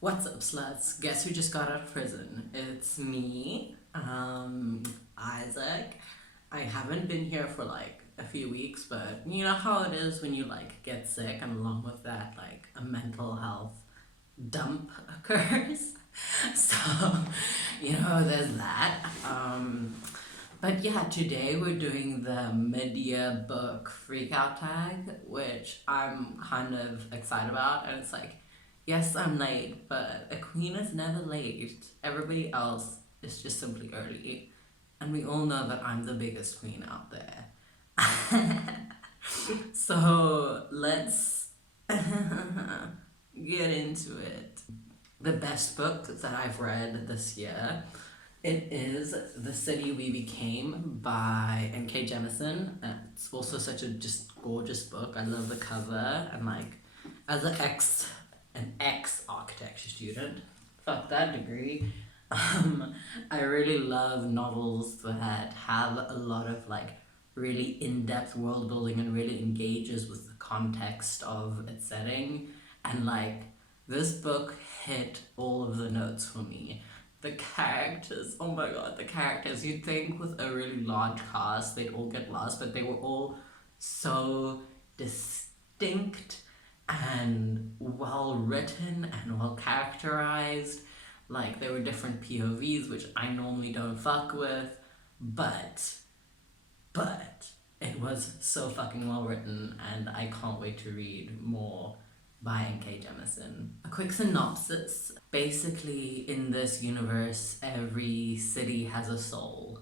What's up, sluts? Guess who just got out of prison? It's me, Isaac. I haven't been here for like a few weeks, but you know how it is when you like get sick, and along with that, like a mental health dump occurs. So, there's that. But yeah, today we're doing the mid-year book Freakout tag, which I'm kind of excited about. And it's like, yes, I'm late, but a queen is never late. Everybody else is just simply early. And we all know that I'm the biggest queen out there. So let's get into it. The best book that I've read this year, it is The City We Became by N.K. Jemisin. It's also such a just gorgeous book. I love the cover, and like as an ex architecture student, fuck that degree. I really love novels that have a lot of like really in-depth world building and really engages with the context of its setting. And like this book hit all of the notes for me. The characters, oh my god, the characters. You'd think with a really large cast they'd all get lost, but they were all so distinct and well written and well characterized. Like there were different POVs, which I normally don't fuck with, but it was so fucking well written, and I can't wait to read more by N.K. Jemisin. A quick synopsis. Basically, in this universe, every city has a soul,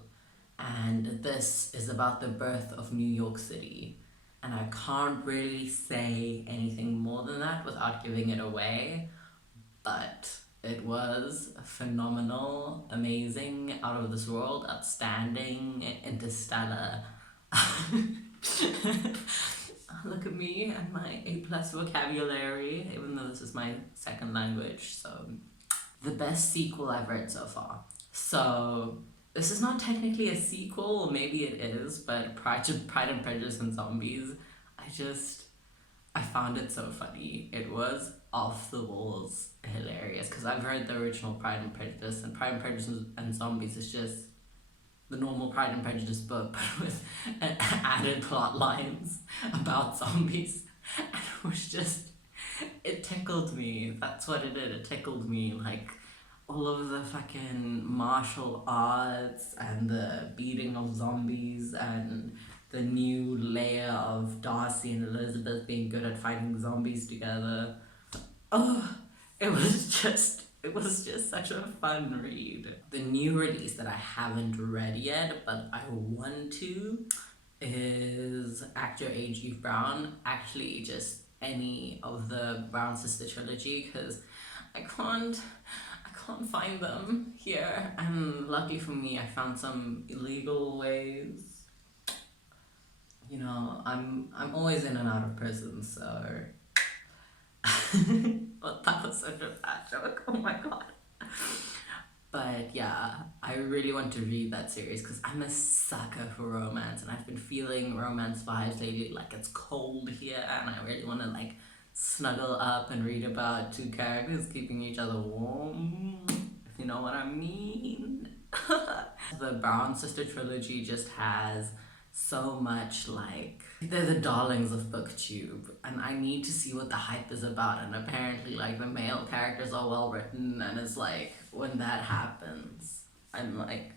and this is about the birth of New York City. And I can't really say anything more than that without giving it away, but it was phenomenal, amazing, out of this world, outstanding, interstellar. Look at me and my A plus vocabulary, even though this is my second language. So, the best sequel I've read so far. So, this is not technically a sequel, or maybe it is, but Pride and Prejudice and Zombies, I found it so funny. It was off the walls hilarious, because I've read the original Pride and Prejudice, and Pride and Prejudice and Zombies is just the normal Pride and Prejudice book, but with added plot lines about zombies. And it was just, it tickled me. That's what it did. It tickled me. Like, all of the fucking martial arts and the beating of zombies and the new layer of Darcy and Elizabeth being good at fighting zombies together. Oh, it was just such a fun read. The new release that I haven't read yet, but I want to, is Act Your Age, Eve Brown. Actually, just any of the Brown Sister trilogy, because I can't find them here. And lucky for me, I found some illegal ways. I'm always in and out of prison, so. Well, that was such a bad joke. Oh my god. But yeah, I really want to read that series because I'm a sucker for romance, and I've been feeling romance vibes lately. Like, it's cold here, and I really want to like snuggle up and read about two characters keeping each other warm, if you know what I mean. The Brown Sister trilogy just has so much, like, they're the darlings of Booktube, and I need to see what the hype is about. And apparently, like, the male characters are well written, and it's like, when that happens, I'm like,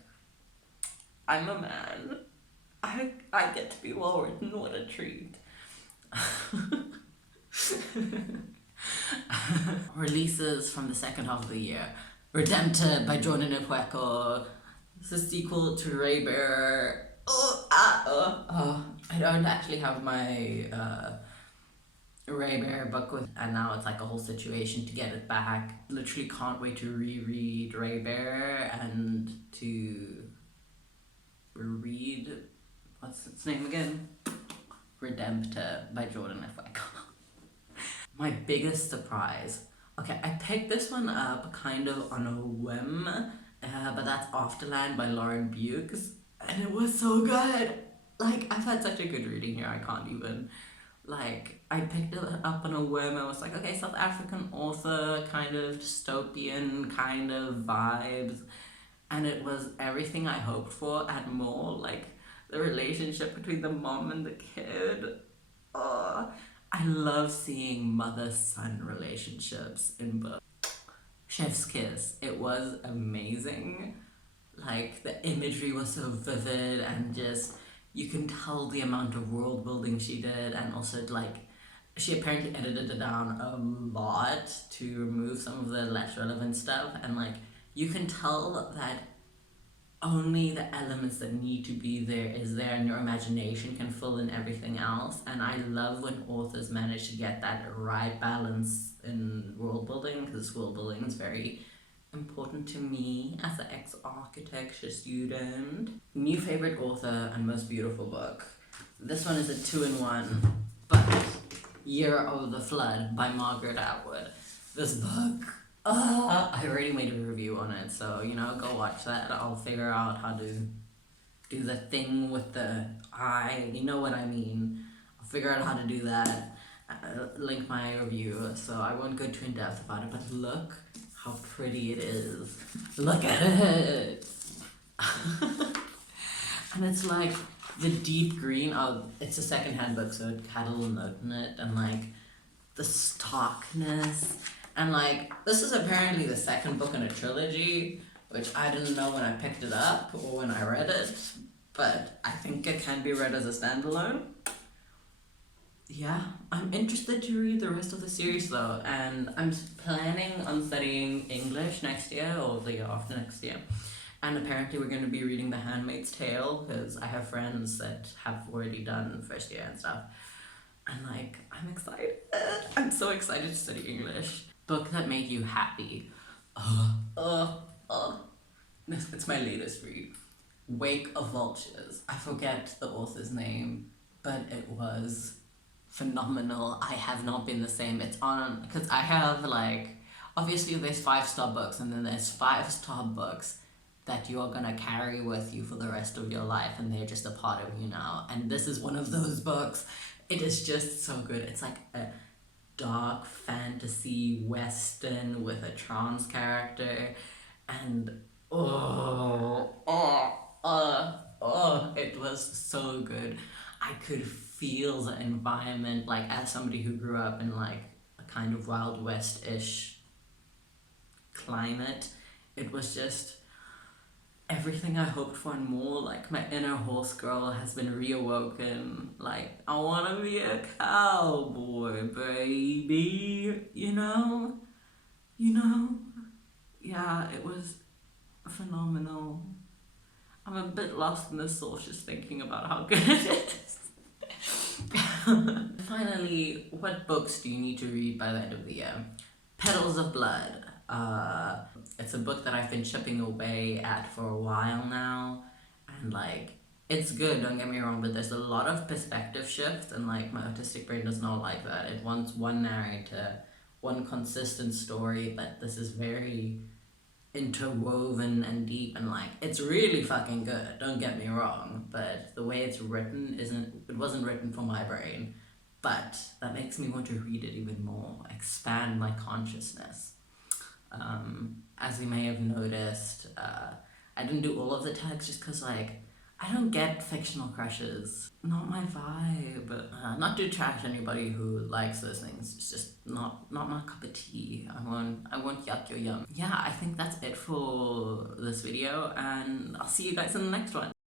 I'm a man. I get to be well written. What a treat. Releases from the second half of the year: Redempted by Jordan Ipueko. It's a sequel to Ray Bear. I don't actually have my Ray Bear book with, and now it's like a whole situation to get it back. Literally can't wait to reread Ray Bear and to read, what's its name again? Redemptor by Jordan Ipueko. My biggest surprise. Okay, I picked this one up kind of on a whim, but that's Afterland by Lauren Bukes, and it was so good. Like, I've had such a good reading here, I can't even. Like, I picked it up on a whim. I was like, okay, South African author, kind of dystopian kind of vibes. And it was everything I hoped for and more. Like, the relationship between the mom and the kid. Oh, I love seeing mother-son relationships in books. Chef's Kiss. It was amazing. Like, the imagery was so vivid, and just, you can tell the amount of world building she did, and also, like, she apparently edited it down a lot to remove some of the less relevant stuff, and, like, you can tell that only the elements that need to be there is there, and your imagination can fill in everything else. And I love when authors manage to get that right balance in world building, because world building is very important to me as an ex-architecture student. New favorite author and most beautiful book. This one is a 2-in-1, but Year of the Flood by Margaret Atwood. This book, I already made a review on it, so, you know, go watch that. I'll figure out how to do the thing with the eye, you know what I mean. I'll figure out how to do that, link my review, so I won't go too in depth about it, but look how pretty it is. Look at it! And it's like the deep green, it's a secondhand book, so it had a little note in it, and like the starkness. And like, this is apparently the second book in a trilogy, which I didn't know when I picked it up or when I read it, but I think it can be read as a standalone. Yeah, I'm interested to read the rest of the series though, and I'm planning on studying English next year or the year after next year. And apparently we're going to be reading The Handmaid's Tale, because I have friends that have already done first year and stuff. And like, I'm excited. I'm so excited to study English. Book that made you happy. It's my latest read. Wake of Vultures. I forget the author's name, but it was phenomenal. I have not been the same. It's on, because I have like, obviously there's 5-star books, and then there's 5-star books that you're gonna carry with you for the rest of your life, and they're just a part of you now. And this is one of those books. It is just so good. It's like a dark fantasy western with a trans character, and it was so good. I could feel the environment, like, as somebody who grew up in like a kind of Wild West-ish climate. It was just everything I hoped for and more. Like, my inner horse girl has been reawoken. Like, I want to be a cowboy, baby, you know? Yeah, it was phenomenal. I'm a bit lost in the sauce just thinking about how good it is. Finally, what books do you need to read by the end of the year? Petals of Blood. It's a book that I've been chipping away at for a while now, and like, it's good, don't get me wrong, but there's a lot of perspective shift, and like, my autistic brain does not like that. It wants one narrator, one consistent story, but this is very interwoven and deep, and like, it's really fucking good, don't get me wrong, but the way it's written it wasn't written for my brain, but that makes me want to read it even more, expand my consciousness. As you may have noticed, I didn't do all of the tags just because, like, I don't get fictional crushes. Not my vibe. Not to trash anybody who likes those things. It's just not my cup of tea. I won't yuck your yum. Yeah, I think that's it for this video, and I'll see you guys in the next one.